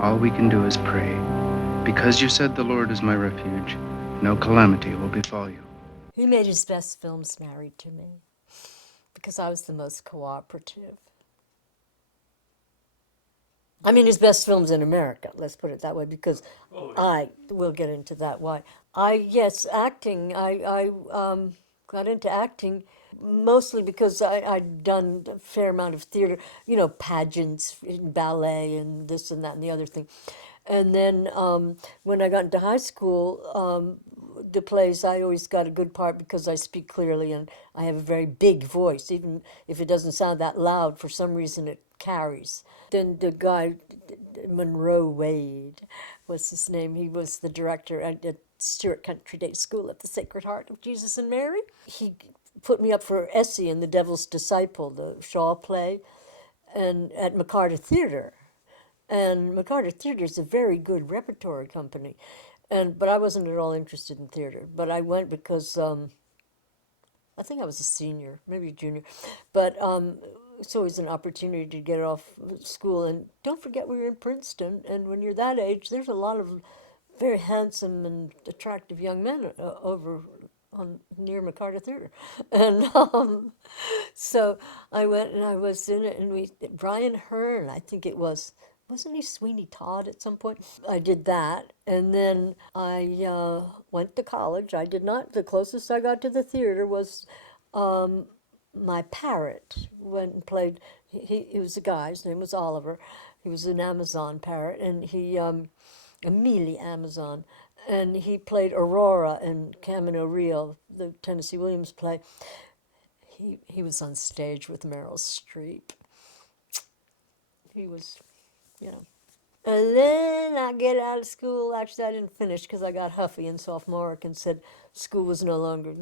All we can do is pray. Because you said the Lord is my refuge, no calamity will befall you. He made his best films married to me because I was the most cooperative. I mean, his best films in America, let's put it that way, because I will get into that why. Yes, acting. I got into acting mostly because I'd done a fair amount of theater, pageants in ballet and this and that and the other thing. And then when I got into high school, the plays, I always got a good part because I speak clearly and I have a very big voice. Even if it doesn't sound that loud, for some reason it carries. Then the guy, Monroe Wade was his name. He was the director at Stewart Country Day School at the Sacred Heart of Jesus and Mary. He put me up for Essie in The Devil's Disciple, the Shaw play, and at McCarter Theater. And McCarter Theater is a very good repertory company. But I wasn't at all interested in theater. But I went because I think I was a senior, maybe a junior. But it's always an opportunity to get off school. And don't forget, we were in Princeton. And when you're that age, there's a lot of very handsome and attractive young men over on near McCarter Theater. And so I went and I was in it. And Brian Hearn, I think it was. Wasn't he Sweeney Todd at some point? I did that, and then I went to college. I did not. The closest I got to the theater was my parrot. Went and played. He was a guy. His name was Oliver. He was an Amazon parrot, and he a mealy Amazon, and he played Aurora in Camino Real, the Tennessee Williams play. He was on stage with Meryl Streep. He was, you know. And then I get out of school. Actually, I didn't finish because I got huffy in sophomoric and said school was no longer,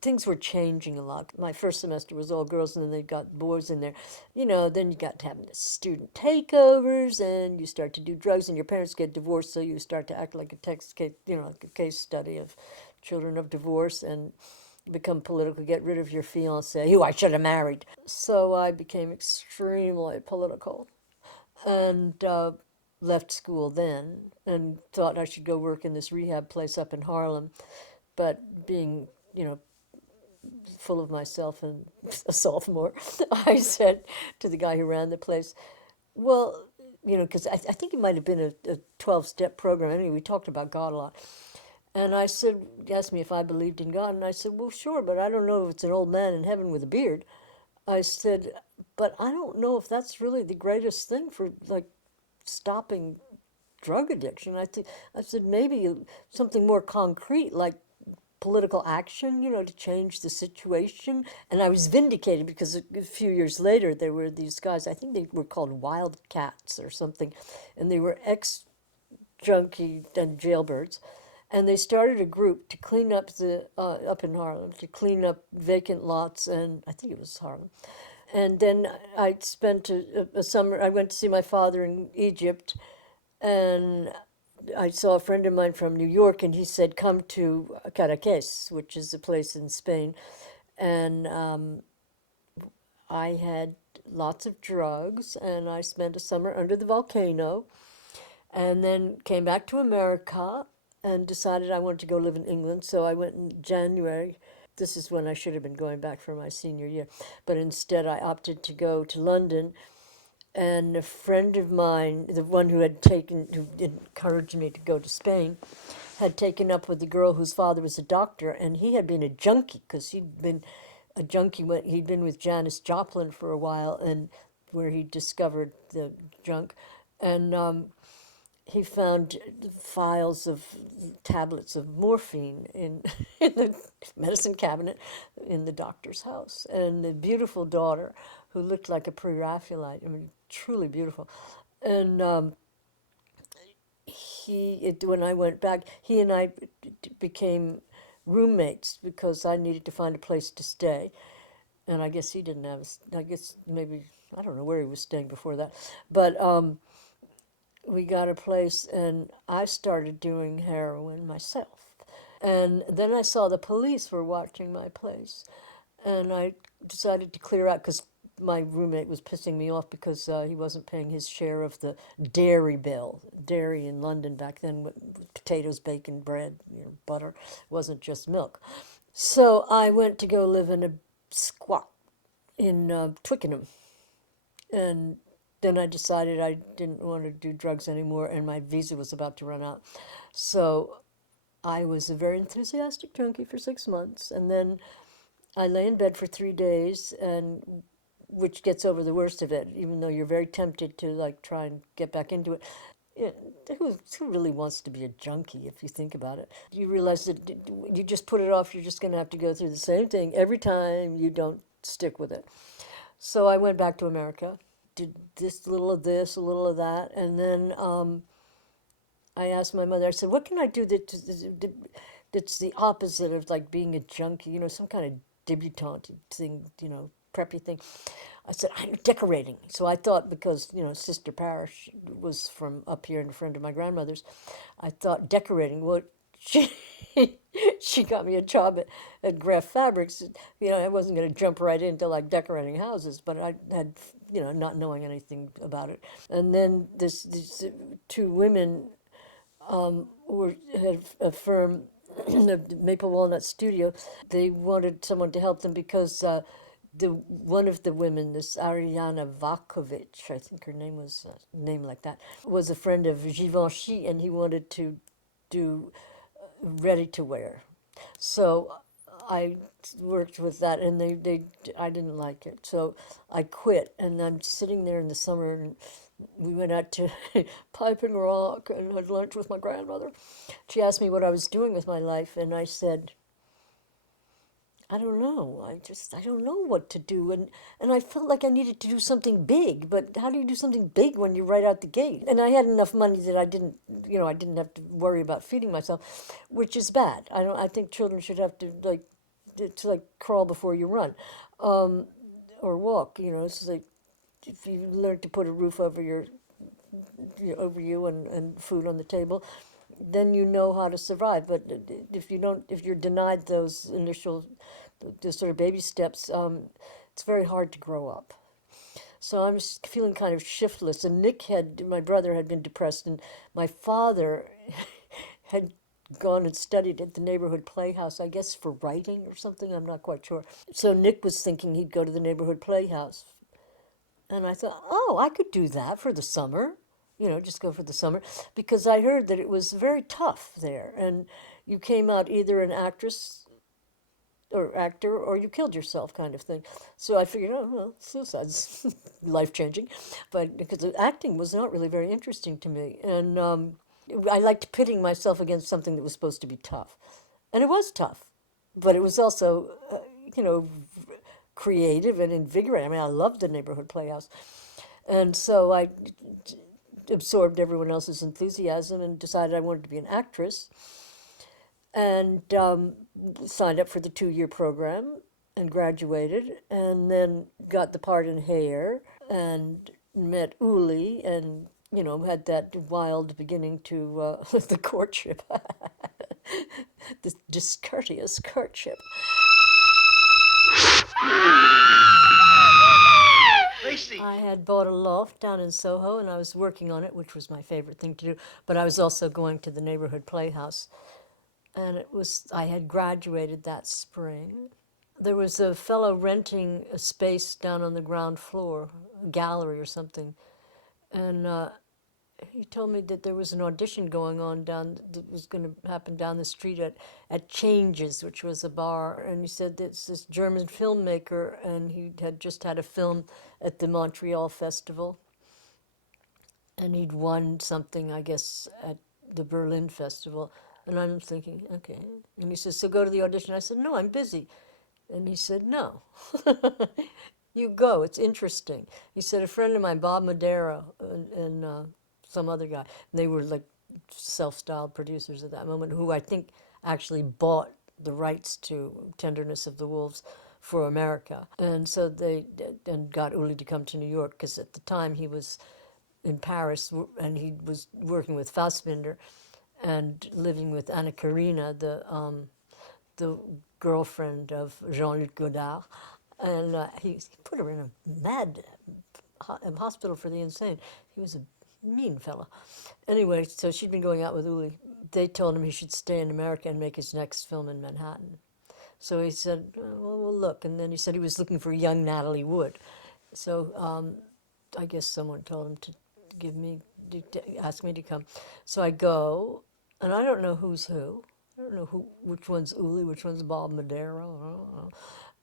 things were changing a lot. My first semester was all girls, and then they got boys in there. Then you got to have the student takeovers, and you start to do drugs, and your parents get divorced, so you start to act like a text case, like a case study of children of divorce, and become political, get rid of your fiance, who I should have married. So I became extremely political and left school then and thought I should go work in this rehab place up in Harlem. But being, full of myself and a sophomore, I said to the guy who ran the place, well, because I think it might have been a 12-step program. Anyway, we talked about God a lot. And I said, he asked me if I believed in God. And I said, well, sure, but I don't know if it's an old man in heaven with a beard. I said, but I don't know if that's really the greatest thing for, like, stopping drug addiction. I said maybe something more concrete like political action, to change the situation. And I was vindicated because a few years later there were these guys. I think they were called Wildcats or something, and they were ex junkie and jailbirds. And they started a group to clean up up in Harlem, to clean up vacant lots, and I think it was Harlem. And then I spent a summer. I went to see my father in Egypt, and I saw a friend of mine from New York, and he said, "Come to Caracas, which is a place in Spain." And I had lots of drugs, and I spent a summer under the volcano, and then came back to America and decided I wanted to go live in England. So I went in January. This is when I should have been going back for my senior year, but instead I opted to go to London. And a friend of mine, the one who encouraged me to go to Spain, had taken up with the girl whose father was a doctor, and he had been a junkie because he'd been a junkie when he'd been with Janis Joplin for a while, and where he discovered the junk, and he found files of tablets of morphine in the medicine cabinet in the doctor's house. And the beautiful daughter, who looked like a pre-Raphaelite, I mean, truly beautiful. And when I went back, he and I became roommates because I needed to find a place to stay. And I guess he didn't have, I guess maybe, I don't know where he was staying before that. But we got a place, and I started doing heroin myself. And then I saw the police were watching my place, and I decided to clear out because my roommate was pissing me off because he wasn't paying his share of the dairy bill. Dairy in London back then, potatoes, bacon, bread, butter, wasn't just milk. So I went to go live in a squat in Twickenham, and then I decided I didn't want to do drugs anymore, and my visa was about to run out. So I was a very enthusiastic junkie for 6 months, and then I lay in bed for 3 days, and which gets over the worst of it, even though you're very tempted to like try and get back into it. Yeah, who really wants to be a junkie if you think about it? You realize that you just put it off, you're just going to have to go through the same thing every time you don't stick with it. So I went back to America, did this little of this, a little of that, and then I asked my mother, I said, what can I do that's the opposite of like being a junkie, some kind of debutante thing, preppy thing. I said, I'm decorating. So I thought because, Sister Parish was from up here and a friend of my grandmother's, I thought decorating. Well, she, she got me a job at Graf Fabrics. I wasn't going to jump right into like decorating houses, but I had, not knowing anything about it. And then these two women had a firm, the Maple Walnut Studio. They wanted someone to help them because the one of the women, this Ariana Vakovic, I think her name was name like that, was a friend of Givenchy, and he wanted to do ready to wear. So I worked with that, and I didn't like it, so I quit. And I'm sitting there in the summer, and we went out to Piping Rock and had lunch with my grandmother. She asked me what I was doing with my life, and I said, I don't know. I don't know what to do. And I felt like I needed to do something big, but how do you do something big when you're right out the gate? And I had enough money that I didn't have to worry about feeding myself, which is bad. I think children should have to like crawl before you run, or walk. It's like if you learn to put a roof over over you and food on the table, then you know how to survive. But if you don't, if you're denied those initial, the sort of baby steps, it's very hard to grow up. So I'm just feeling kind of shiftless. And my brother had been depressed, and my father had gone and studied at the neighborhood playhouse, I guess for writing or something, I'm not quite sure. So Nick was thinking he'd go to the neighborhood playhouse. And I thought, oh, I could do that for the summer, just go for the summer, because I heard that it was very tough there. And you came out either an actress or actor or you killed yourself kind of thing. So I figured, oh, well, suicide's life changing. But because acting was not really very interesting to me. And I liked pitting myself against something that was supposed to be tough. And it was tough, but it was also, you know, creative and invigorating. I mean, I loved the neighborhood playhouse. And so I absorbed everyone else's enthusiasm and decided I wanted to be an actress, and signed up for the 2 year program and graduated, and then got the part in Hair and met Ulli, and had that wild beginning to the courtship, this discourteous courtship. I had bought a loft down in Soho, and I was working on it, which was my favorite thing to do. But I was also going to the neighborhood playhouse, and I had graduated that spring. There was a fellow renting a space down on the ground floor, a gallery or something, and he told me that there was an audition going on that was going to happen down the street at Changes, which was a bar. And he said that it's this German filmmaker, and he had just had a film at the Montreal Festival, and he'd won something, I guess, at the Berlin Festival. And I'm thinking, okay. And he says, so go to the audition. I said, no, I'm busy. And he said, no. You go, it's interesting. He said, a friend of mine, Bob Madera, and some other guy, and they were like self-styled producers at that moment, who I think actually bought the rights to Tenderness of the Wolves for America. And so and got Uli to come to New York, because at the time he was in Paris, and he was working with Fassbinder and living with Anna Karina, the girlfriend of Jean-Luc Godard. And he put her in a mad hospital for the insane. He was a mean fella. Anyway, so she'd been going out with Uli. They told him he should stay in America and make his next film in Manhattan. So he said, well, we'll look. And then he said he was looking for young Natalie Wood. So I guess someone told him to give me, to ask me to come. So I go, and I don't know who's who. I don't know which one's Uli, which one's Bob Madero. I don't know.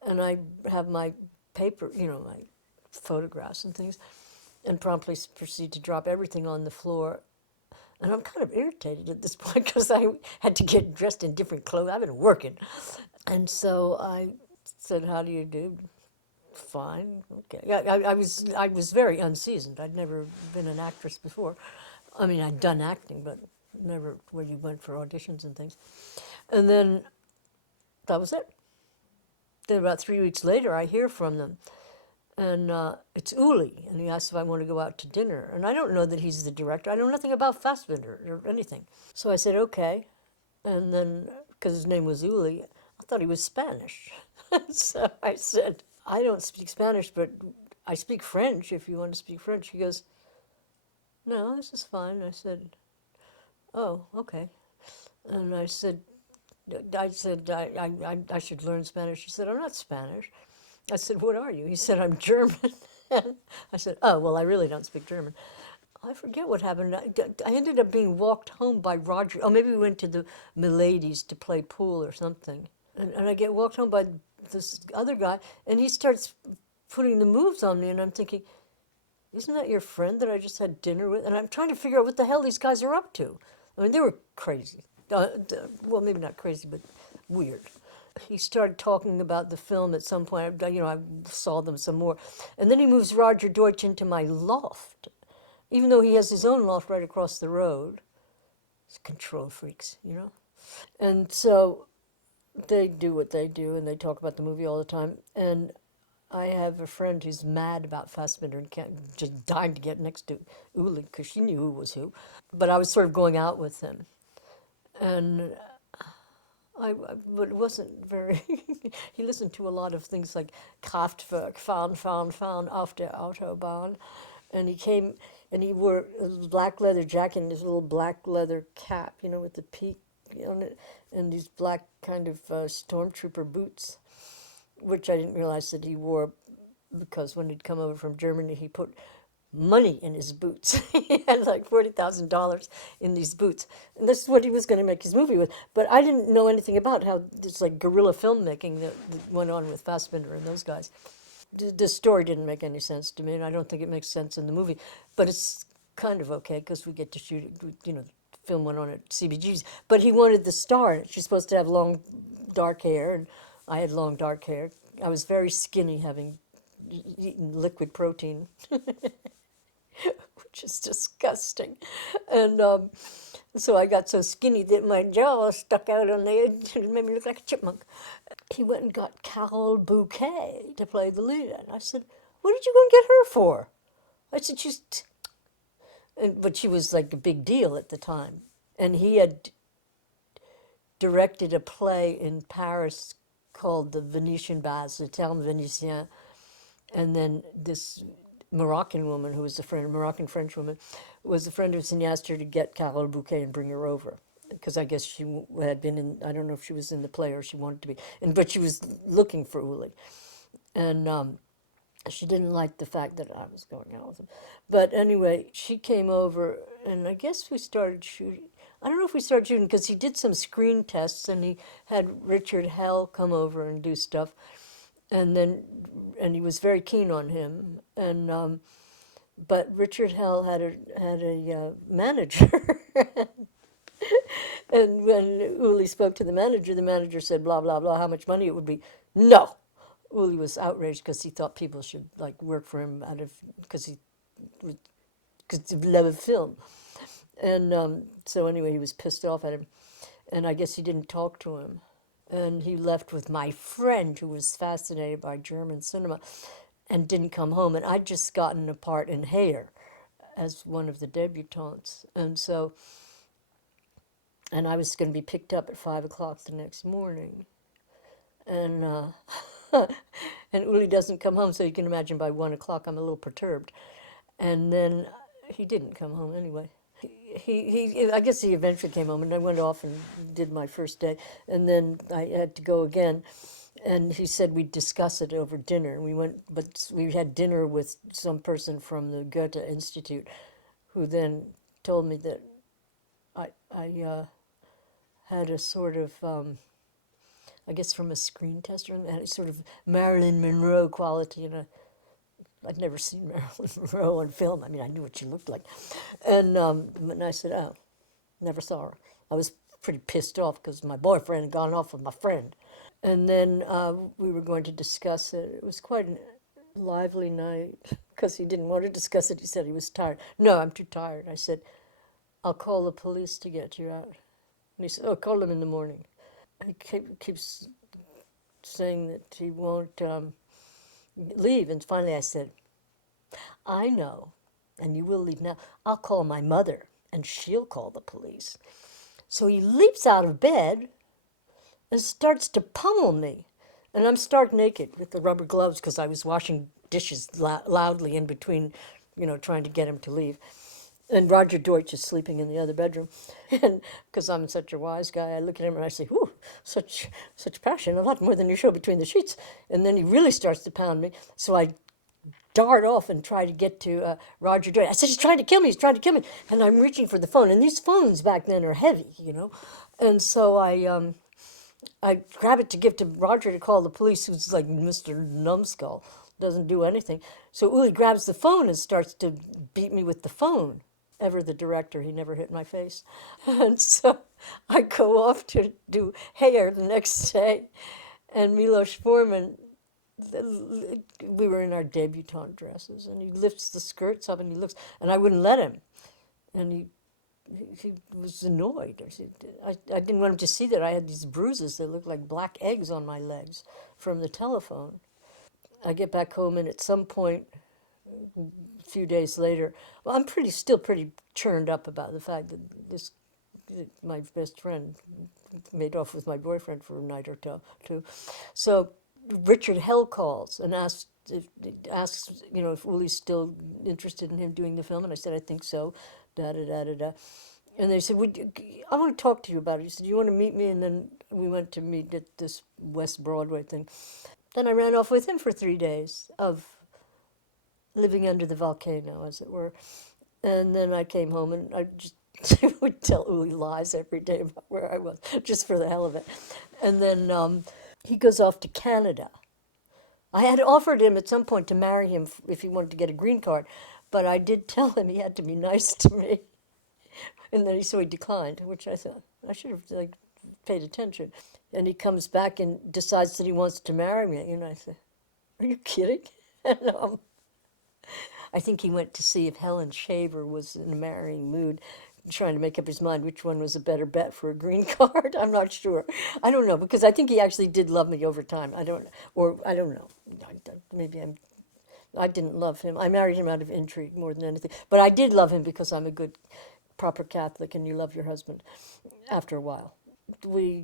And I have my paper, my photographs and things, and promptly proceed to drop everything on the floor. And I'm kind of irritated at this point because I had to get dressed in different clothes. I've been working. And so I said, how do you do? Fine, okay. I was very unseasoned. I'd never been an actress before. I mean, I'd done acting, but never where you went for auditions and things. And then that was it. Then about 3 weeks later, I hear from them, and it's Uli, and he asks if I want to go out to dinner. And I don't know that he's the director. I know nothing about Fassbinder or anything. So I said, okay. And then, because his name was Uli, I thought he was Spanish. So I said, I don't speak Spanish, but I speak French if you want to speak French. He goes, no, this is fine. I said, oh, okay. And I should learn Spanish. He said, I'm not Spanish. I said, what are you? He said, I'm German. I said, oh, well, I really don't speak German. I forget what happened. I ended up being walked home by Roger. Oh, maybe we went to the Miladies to play pool or something. And I get walked home by this other guy, and he starts putting the moves on me, and I'm thinking, isn't that your friend that I just had dinner with? And I'm trying to figure out what the hell these guys are up to. I mean, they were crazy. Well, maybe not crazy, but weird. He started talking about the film at some point. I saw them some more. And then he moves Roger Deutsch into my loft, even though he has his own loft right across the road. It's control freaks. And so they do what they do, and they talk about the movie all the time. And I have a friend who's mad about Fassbinder and can't, just dying to get next to Uli because she knew who was who. But I was sort of going out with him, and but it wasn't very. He listened to a lot of things like Kraftwerk, fahren auf der Autobahn, and he came and he wore a black leather jacket and his little black leather cap, with the peak on it, and these black kind of stormtrooper boots, which I didn't realize that he wore because when he'd come over from Germany, he put money in his boots. He had like $40,000 in these boots. And this is what he was going to make his movie with. But I didn't know anything about how this like guerrilla filmmaking that went on with Fassbinder and those guys. The story didn't make any sense to me, and I don't think it makes sense in the movie. But it's kind of okay because we get to shoot it, the film went on at CBGB's. But he wanted the star. She's supposed to have long, dark hair, and I had long, dark hair. I was very skinny, having eaten liquid protein, which is disgusting. And so I got so skinny that my jaw stuck out on the edge and it made me look like a chipmunk. He went and got Carole Bouquet to play the lead. And I said, what did you go and get her for? I said, but she was like a big deal at the time. And he had directed a play in Paris called the Venetian Baz, the Terme Venetien. And then this Moroccan woman, who was a friend, Moroccan French woman, was a friend of his, and he asked her to get Carole Bouquet and bring her over. Because I guess she had been in, I don't know if she was in the play or she wanted to be, but she was looking for Uli. And she didn't like the fact that I was going out with him. But anyway, she came over, and I guess we started shooting. I don't know if we started shooting because he did some screen tests, and he had Richard Hell come over and do stuff. And he was very keen on him. And but Richard Hell had a manager. And when Uli spoke to the manager said, blah, blah, blah, how much money it would be. No. Uli was outraged because he thought people should like work for him because he loved film. And so anyway, he was pissed off at him. And I guess he didn't talk to him. And he left with my friend who was fascinated by German cinema and didn't come home. And I'd just gotten a part in Hair as one of the debutantes. And I was going to be picked up at 5 o'clock the next morning. And And Uli doesn't come home, so you can imagine by 1 o'clock I'm a little perturbed. And then he didn't come home anyway. I guess he eventually came home, and I went off and did my first day, and then I had to go again. And he said we'd discuss it over dinner. And we went, but we had dinner with some person from the Goethe Institute, who then told me that I had a sort of, I guess from a screen tester, and had a sort of Marilyn Monroe quality, and I'd never seen Marilyn Monroe on film. I mean, I knew what she looked like, and I said, oh, never saw her. I was pretty pissed off because my boyfriend had gone off with my friend. And then we were going to discuss it. It was quite a lively night because he didn't want to discuss it. He said he was tired. No, I'm too tired. I said, I'll call the police to get you out. And he said, oh, call them in the morning. He keeps saying that he won't leave. And finally I said, I know, and you will leave now. I'll call my mother, and she'll call the police. So he leaps out of bed and starts to pummel me. And I'm stark naked with the rubber gloves because I was washing dishes loudly in between, trying to get him to leave. And Roger Deutsch is sleeping in the other bedroom. And because I'm such a wise guy, I look at him and I say, "Ooh, such passion, a lot more than you show between the sheets." And then he really starts to pound me. So I dart off and try to get to Roger Deutsch. I said, "He's trying to kill me, he's trying to kill me." And I'm reaching for the phone. And these phones back then are heavy. And so I grab it to give to Roger to call the police, who's like Mr. Numbskull, doesn't do anything. So Uli grabs the phone and starts to beat me with the phone. Ever the director, he never hit my face. And so I go off to do hair the next day. And Milos Forman, we were in our debutante dresses, and he lifts the skirts up and he looks, and I wouldn't let him. And he was annoyed. I didn't want him to see that I had these bruises that looked like black eggs on my legs from the telephone. I get back home, and at some point, a few days later, well, I'm still pretty churned up about the fact that my best friend made off with my boyfriend for a night or two. So Richard Hell calls and asks if Uli's still interested in him doing the film, and I said I think so. Da da da da da. And they said, I want to talk to you about it. He said, you want to meet me? And then we went to meet at this West Broadway thing. Then I ran off with him for 3 days of living under the volcano, as it were. And then I came home and I just would tell Uli lies every day about where I was, just for the hell of it. And then he goes off to Canada. I had offered him at some point to marry him if he wanted to get a green card, but I did tell him he had to be nice to me. And then so he declined, which I thought I should have paid attention. And he comes back and decides that he wants to marry me. And I said, "Are you kidding?" And I think he went to see if Helen Shaver was in a marrying mood, trying to make up his mind which one was a better bet for a green card. I'm not sure. I don't know, because I think he actually did love me over time. I don't know. Maybe I didn't love him. I married him out of intrigue more than anything. But I did love him because I'm a good, proper Catholic, and you love your husband after a while. We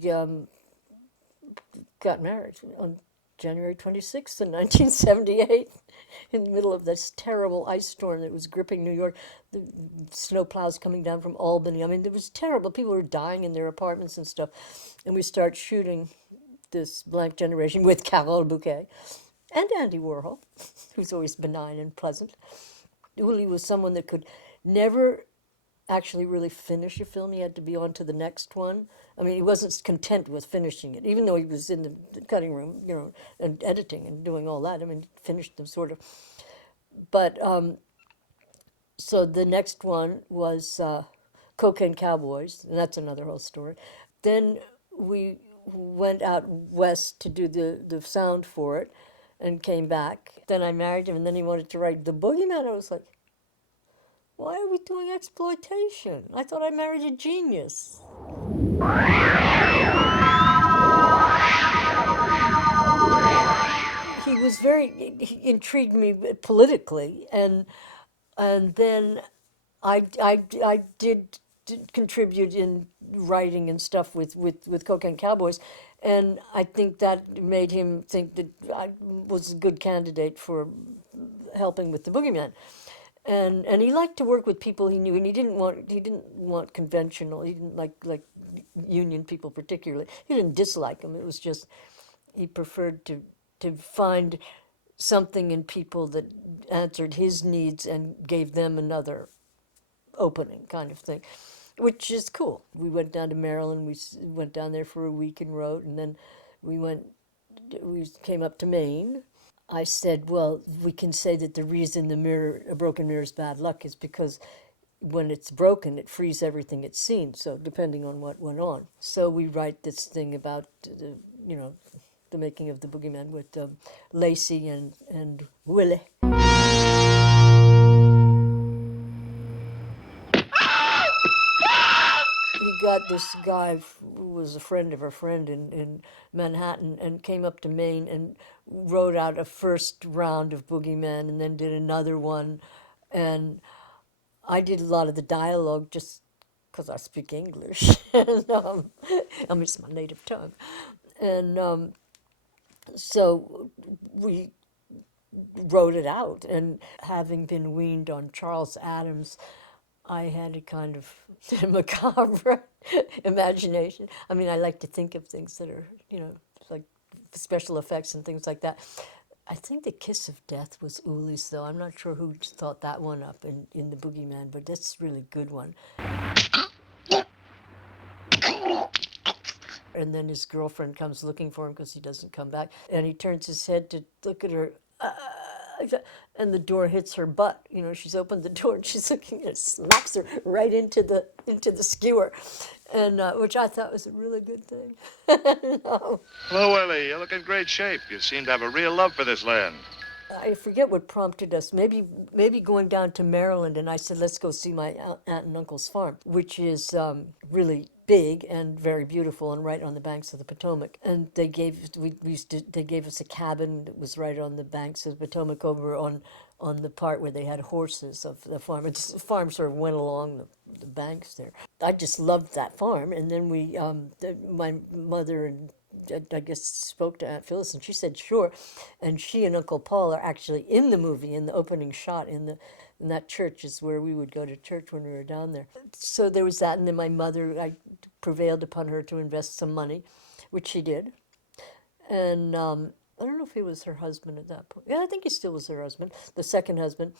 got married on January 26th, 1978, in the middle of this terrible ice storm that was gripping New York. The snow plows coming down from Albany. I mean, it was terrible. People were dying in their apartments and stuff. And we start shooting this Blank Generation with Carole Bouquet and Andy Warhol, who's always benign and pleasant. Uli was someone that could never actually really finish a film. He had to be on to the next one. I mean, he wasn't content with finishing it, even though he was in the cutting room, and editing and doing all that. I mean, he finished them sort of. But so the next one was Cocaine Cowboys, and that's another whole story. Then we went out west to do the sound for it and came back. Then I married him, and then he wanted to write The Boogeyman. I was like, why are we doing exploitation? I thought I married a genius. He intrigued me politically, and then I did contribute in writing and stuff with Cocaine Cowboys, And I think that made him think that I was a good candidate for helping with the Boogeyman. And he liked to work with people he knew, and he didn't want conventional. He didn't like union people particularly. He didn't dislike them. It was just he preferred to find something in people that answered his needs and gave them another opening kind of thing, which is cool. We went down to Maryland. Went down there for a week and wrote, and then we went. We came up to Maine. I said, well, we can say that the reason a broken mirror is bad luck is because when it's broken, it frees everything it's seen. So depending on what went on. So we write this thing about you know, the making of the Boogeyman with Lacey and Willie. We got this guy who was a friend of a friend in Manhattan and came up to Maine and wrote out a first round of Boogeyman and then did another one. And I did a lot of the dialogue just because I speak English. and, I mean, it's my native tongue. And so we wrote it out. And having been weaned on Charles Addams, I had a kind of macabre imagination. I mean, I like to think of things that are, like special effects and things like that. I think the Kiss of Death was Ulli's, though. I'm not sure who thought that one up in the Boogeyman, but that's a really good one. And then his girlfriend comes looking for him because he doesn't come back, and he turns his head to look at her, like that, and the door hits her butt. She's opened the door and she's looking and it smacks her right into the skewer, and which I thought was a really good thing. No, Hello, Ellie. You look in great shape. You seem to have a real love for this land. I forget what prompted us. Maybe going down to Maryland, and I said, let's go see my aunt and uncle's farm, which is really big and very beautiful, and right on the banks of the Potomac. And they gave us a cabin that was right on the banks of the Potomac, over on the part where they had horses of the farm. The farm sort of went along the banks there. I just loved that farm, and then my mother and I guess spoke to Aunt Phyllis, and she said sure, and she and Uncle Paul are actually in the movie, in the opening shot in that church is where we would go to church when we were down there. So there was that, and then my mother, I prevailed upon her to invest some money, which she did, and I don't know if he was her husband at that point. Yeah, I think he still was her husband, the second husband.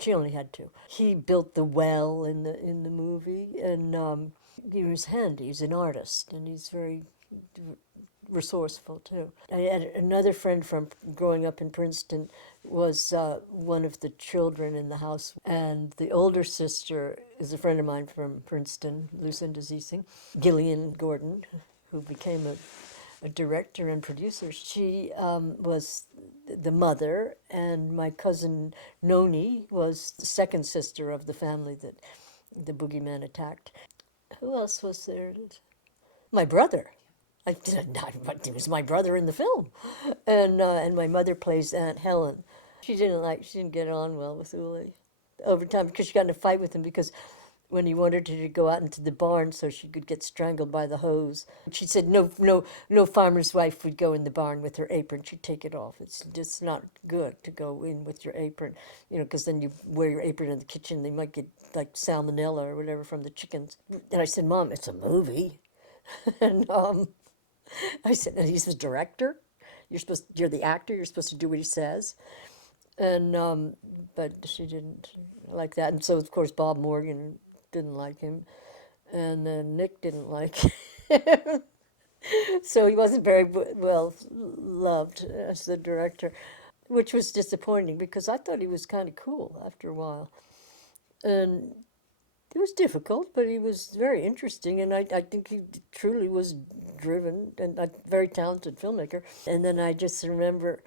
She only had two. He built the well in the movie, and he was handy. He's an artist, and he's very resourceful too. I had another friend from growing up in Princeton was one of the children in the house, and the older sister is a friend of mine from Princeton, Lucinda Ziesing, Gillian Gordon, who became a director and producer. She was the mother, and my cousin Noni was the second sister of the family that the Boogeyman attacked. Who else was there? My brother. It was my brother in the film, and my mother plays Aunt Helen. She didn't get on well with Uli over time because she got in a fight with him because when he wanted her to go out into the barn so she could get strangled by the hose, she said no farmer's wife would go in the barn with her apron. She'd take it off. It's just not good to go in with your apron, because then you wear your apron in the kitchen. They might get like salmonella or whatever from the chickens. And I said, Mom, it's a movie. and I said, and he's the director. You're the actor. You're supposed to do what he says. And but she didn't like that. And so of course Bob Morgan didn't like him, and then Nick didn't like him. So he wasn't very well loved as the director, which was disappointing because I thought he was kind of cool after a while. And it was difficult, but he was very interesting, and I think he truly was driven and a very talented filmmaker. And then I just remember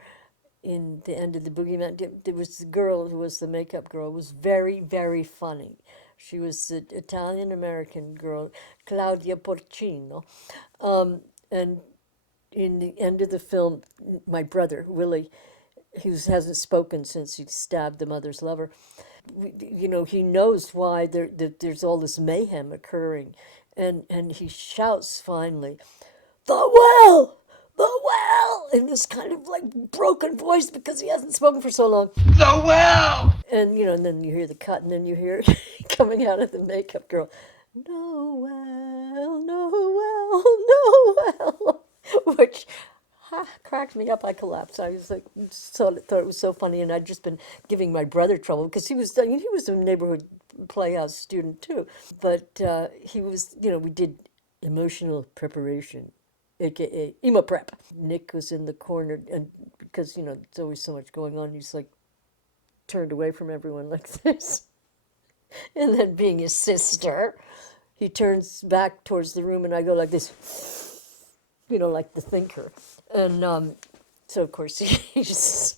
in the end of the Boogeyman, there was the girl who was the makeup girl, was very, very funny. She was the Italian American girl, Claudia Porcino. And in the end of the film, my brother, Willie, hasn't spoken since he stabbed the mother's lover. He knows why there's all this mayhem occurring. And he shouts finally, the well, the well, in this kind of like broken voice because he hasn't spoken for so long. The well! And, and then you hear the cut, and then you hear coming out of the makeup girl, no well, no well, no well, which cracked me up. I collapsed. I was like, thought it was so funny, and I'd just been giving my brother trouble because he was a neighborhood playhouse student too, but he was, we did emotional preparation, aka emo prep. Nick was in the corner, and because there's always so much going on, he's like turned away from everyone like this. And then, being his sister, he turns back towards the room, and I go like this, like the thinker. And so, of course, he just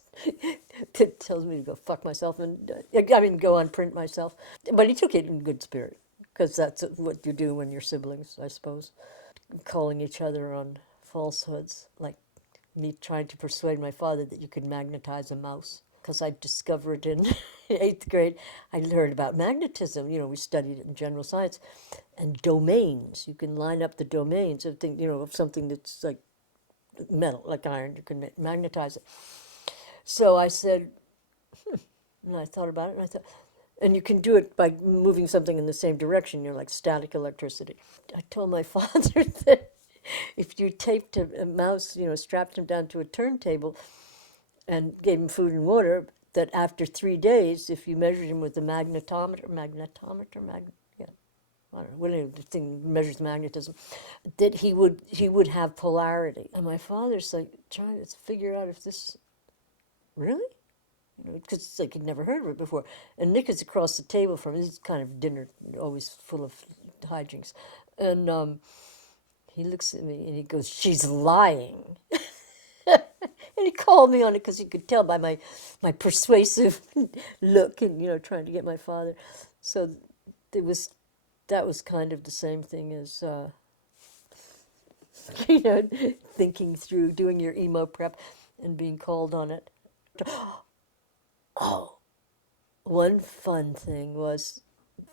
tells me to go fuck myself and, go on print myself. But he took it in good spirit, because that's what you do when you're siblings, I suppose. Calling each other on falsehoods, like me trying to persuade my father that you could magnetize a mouse. Because I discovered in 8th grade, I learned about magnetism. We studied it in general science, and domains. You can line up the domains of of something that's like metal, like iron. You can magnetize it. So I said, and I thought about it, and I thought, and you can do it by moving something in the same direction. Like static electricity. I told my father that if you taped a mouse, strapped him down to a turntable, and gave him food and water, that after 3 days, if you measured him with a yeah, I don't know, whatever the thing measures magnetism, that he would have polarity. And my father's like trying to figure out if this really, because it's like he'd never heard of it before. And Nick is across the table from him. He's kind of dinner, always full of hijinks, and he looks at me and he goes, "She's lying." And he called me on it because he could tell by my persuasive look and trying to get my father. So that was kind of the same thing as you know thinking through doing your emo prep and being called on it. Oh, one fun thing was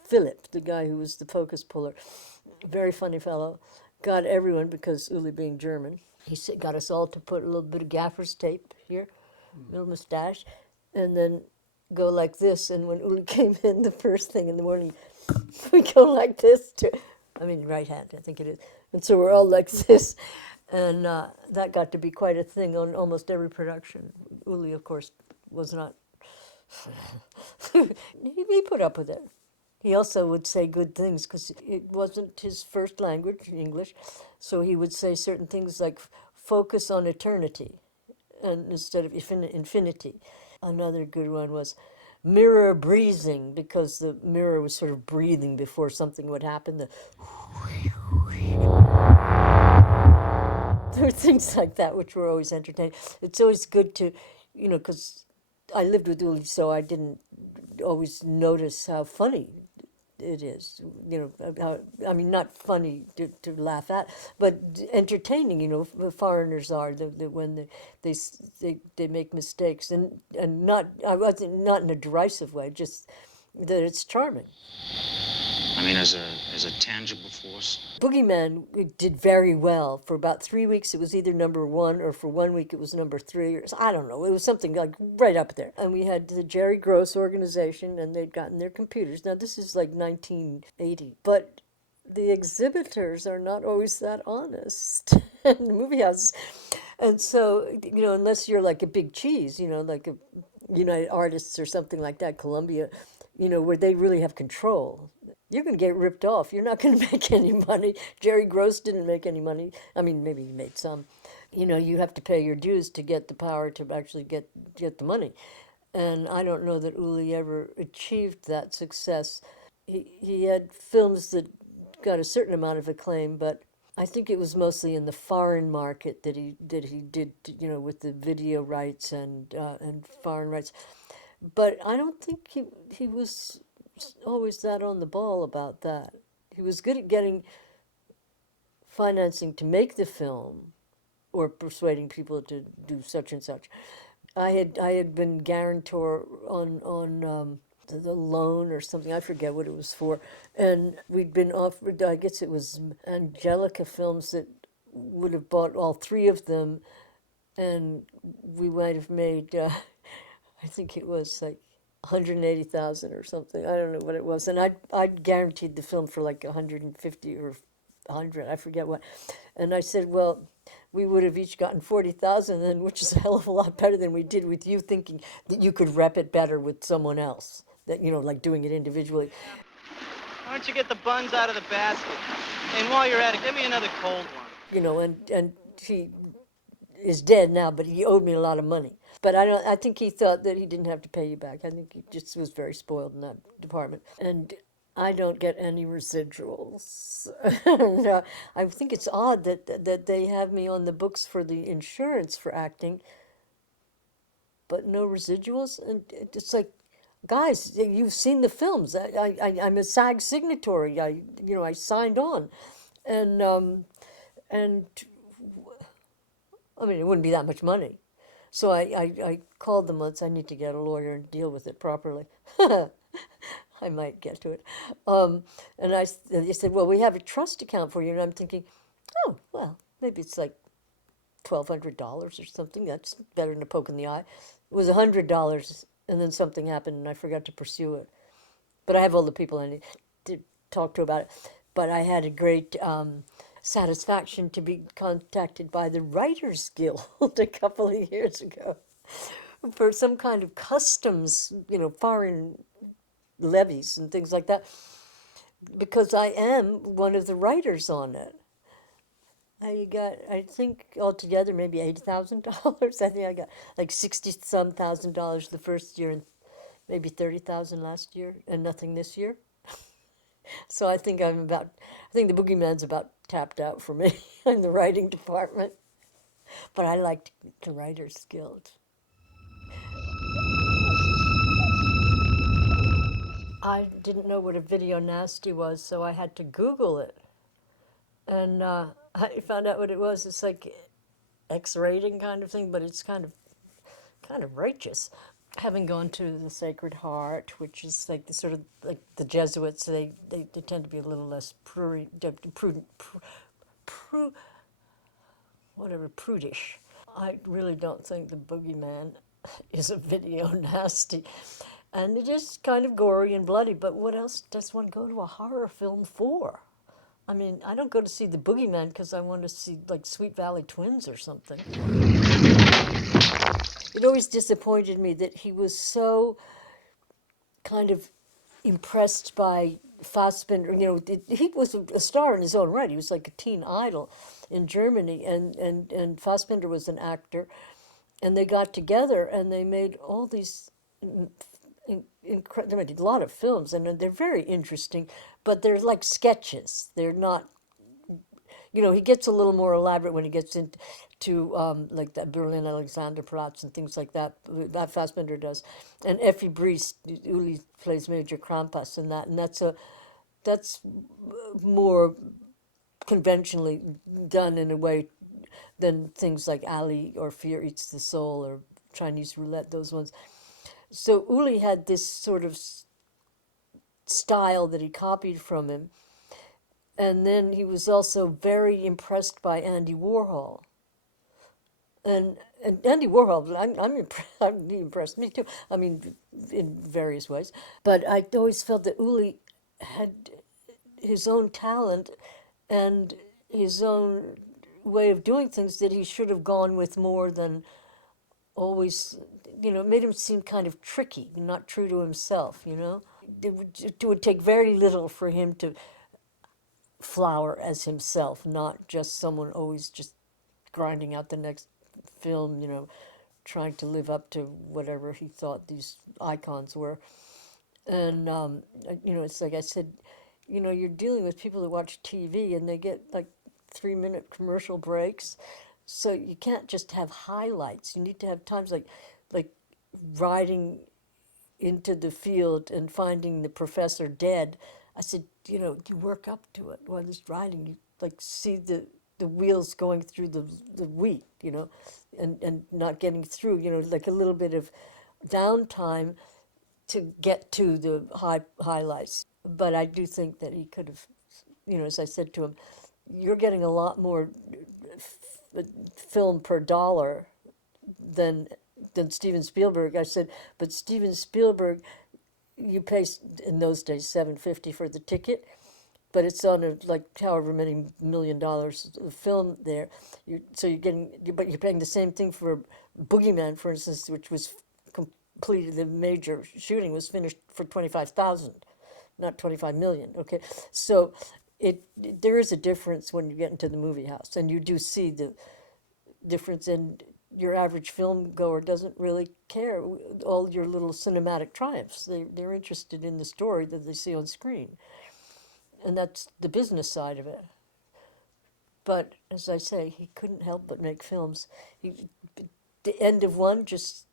Philip, the guy who was the focus puller, very funny fellow, got everyone, because Ulli being German, got us all to put a little bit of gaffer's tape here, little mustache, and then go like this. And when Ulli came in the first thing in the morning, we go like this too. Right hand, I think it is. And so we're all like this. And that got to be quite a thing on almost every production. Ulli, of course, was not. He put up with it. He also would say good things because it wasn't his first language, English. So he would say certain things like focus on eternity and instead of infinity. Another good one was mirror breathing, because the mirror was sort of breathing before something would happen. There were things like that which were always entertaining. It's always good to, because I lived with Ulli, so I didn't always notice how funny it is. Not funny to laugh at, but entertaining. Foreigners are when they make mistakes, and not I wasn't not in a derisive way, just that it's charming. As a tangible force. Boogey Man did very well. For about 3 weeks, it was either #1, or for 1 week, it was #3. Or I don't know. It was something like right up there. And we had the Jerry Gross organization, and they'd gotten their computers. Now, this is like 1980. But the exhibitors are not always that honest in the movie houses. And so, unless you're like a big cheese, like a United Artists or something like that, Columbia, where they really have control, you're going to get ripped off. You're not going to make any money. Jerry Gross didn't make any money. Maybe he made some. You have to pay your dues to get the power to actually get the money. And I don't know that Ulli ever achieved that success. He had films that got a certain amount of acclaim, but I think it was mostly in the foreign market that he did, with the video rights and foreign rights. But I don't think he was always that on the ball about that. He was good at getting financing to make the film, or persuading people to do such and such. I had been guarantor on the loan or something. I forget what it was for, and we'd been offered. I guess it was Angelica Films that would have bought all three of them, and we might have made, I think it was like 180,000 or something. I don't know what it was, and I'd guaranteed the film for like 150 or 100. I forget what. And I said, well, we would have each gotten 40,000 then, which is a hell of a lot better than we did with you, thinking that you could rep it better with someone else. That, like doing it individually. Why don't you get the buns out of the basket? And while you're at it, give me another cold one. And he is dead now, but he owed me a lot of money. But I think he thought that he didn't have to pay you back. I think he just was very spoiled in that department. And I don't get any residuals. No, I think it's odd that they have me on the books for the insurance for acting, but no residuals. And it's like, guys, you've seen the films. I'm a SAG signatory. I signed on, and I mean, it wouldn't be that much money. So I called them once. I need to get a lawyer and deal with it properly. I might get to it. And they said, well, we have a trust account for you. And I'm thinking, oh, well, maybe it's like $1,200 or something. That's better than a poke in the eye. It was $100, and then something happened, and I forgot to pursue it. But I have all the people I need to talk to about it. But I had a great satisfaction to be contacted by the Writers Guild a couple of years ago for some kind of customs, foreign levies and things like that, because I am one of the writers on it. I think altogether maybe $80,000. I think I got like 60-some thousand dollars the first year and maybe 30,000 last year and nothing this year. So I think I think the Boogeyman's about tapped out for me in the writing department. But I liked the Writers Guild. I didn't know what a video nasty was, so I had to Google it. And I found out what it was. It's like X-rating kind of thing, but it's kind of righteous. Having gone to the Sacred Heart, which is like the sort of like the Jesuits, they tend to be a little less prudish. I really don't think the Boogeyman is a video nasty. And it is kind of gory and bloody, but what else does one go to a horror film for? I mean, I don't go to see the Boogeyman because I want to see like Sweet Valley Twins or something. It always disappointed me that he was so kind of impressed by Fassbinder. He was a star in his own right. He was like a teen idol in Germany, and Fassbinder was an actor, and they got together and they made all these incredible, a lot of films, and they're very interesting, but they're like sketches. They're not. He gets a little more elaborate when he gets into like that Berlin Alexanderplatz and things like that. That Fassbinder does, and Effie Briest, Ulli plays Major Krampus in that, and that's more conventionally done in a way than things like Ali or Fear Eats the Soul or Chinese Roulette. Those ones. So Ulli had this sort of style that he copied from him. And then he was also very impressed by Andy Warhol. And Andy Warhol, he impressed me too. I mean, in various ways. But I always felt that Ulli had his own talent and his own way of doing things that he should have gone with more than always. It made him seem kind of tricky, not true to himself. It would take very little for him to flower as himself, not just someone always just grinding out the next film, trying to live up to whatever he thought these icons were. And, it's like I said, you're dealing with people that watch TV and they get like 3-minute commercial breaks. So you can't just have highlights. You need to have times like riding into the field and finding the professor dead. I said, you work up to it while he's riding. You like see the wheels going through the wheat, and not getting through, like a little bit of downtime to get to the highlights. But I do think that he could have, as I said to him, you're getting a lot more film per dollar than Steven Spielberg. I said, but Steven Spielberg, you pay in those days $7.50 for the ticket, but it's on a like however many $1 million of film there. So you're getting, but you're paying the same thing for Boogie Man, for instance, which was completed. The major shooting was finished for 25,000, not 25 million. Okay, so there is a difference when you get into the movie house, and you do see the difference. And your average film goer doesn't really care all your little cinematic triumphs. They're interested in the story that they see on screen, and that's the business side of it. But as I say, he couldn't help but make films. The end of one just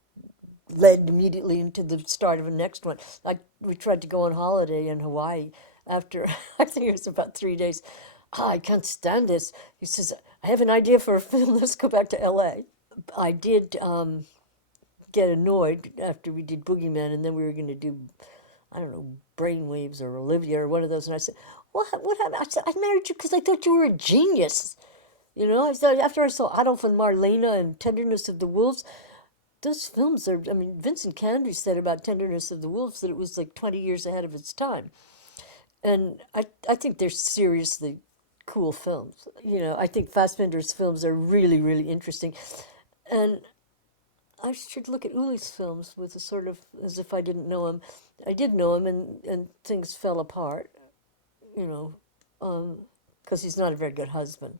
led immediately into the start of the next one. Like we tried to go on holiday in Hawaii after I think it was about 3 days. I can't stand this. He says, I have an idea for a film. Let's go back to L.A. I did get annoyed after we did Boogie Man, and then we were going to do, I don't know, Brainwaves or Olivia or one of those. And I said, what happened? I said, I married you because I thought you were a genius. You know, I thought after I saw Adolf and Marlena and Tenderness of the Wolves, those films are, I mean, Vincent Canby said about Tenderness of the Wolves that it was like 20 years ahead of its time. And I think they're seriously cool films. You know, I think Fassbinder's films are really, really interesting. And I should look at Ulli's films with a sort of, as if I didn't know him. I did know him, and things fell apart, you know, because he's not a very good husband.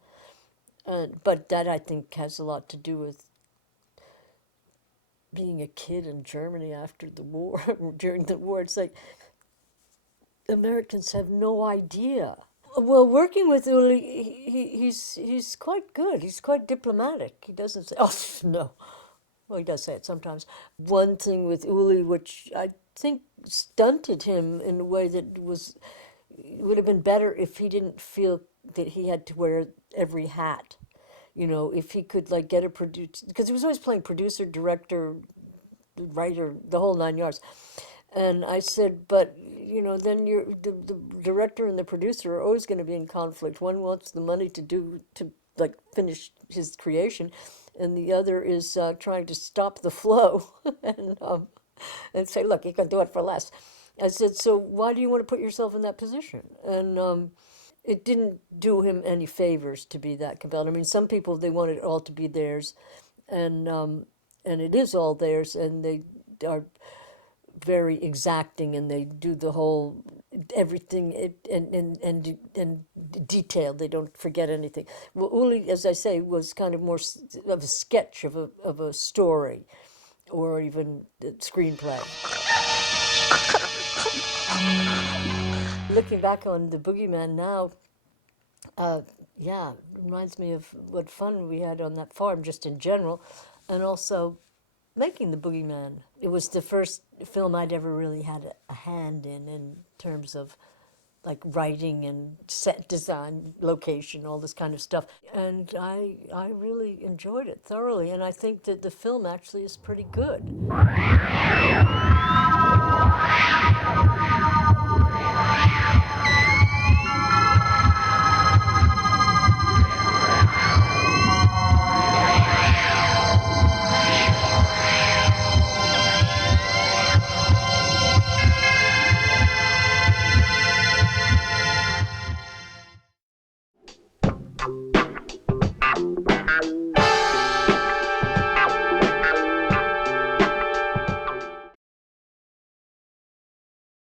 But that, I think, has a lot to do with being a kid in Germany after the war, during the war. It's like Americans have no idea. Well, working with Ulli, he's quite good. He's quite diplomatic. He doesn't say, "Oh no." Well, he does say it sometimes. One thing with Ulli, which I think stunted him in a way that would have been better if he didn't feel that he had to wear every hat. You know, if he could like get a producer, because he was always playing producer, director, writer, the whole 9 yards. And I said, but you know, then the director and the producer are always going to be in conflict. One wants the money to like finish his creation, and the other is trying to stop the flow and say, look, you can do it for less. I said, so why do you want to put yourself in that position? And it didn't do him any favors to be that compelled. I mean, some people, they want it all to be theirs, and it is all theirs, and they are very exacting, and they do the whole everything and detailed. They don't forget anything. Well, Ulli, as I say, was kind of more of a sketch of a story, or even the screenplay. Looking back on the Boogeyman now, yeah, it reminds me of what fun we had on that farm, just in general, and also making the Boogeyman. It was the first film I'd ever really had a hand in terms of like writing and set design, location, all this kind of stuff. And I really enjoyed it thoroughly, and I think that the film actually is pretty good.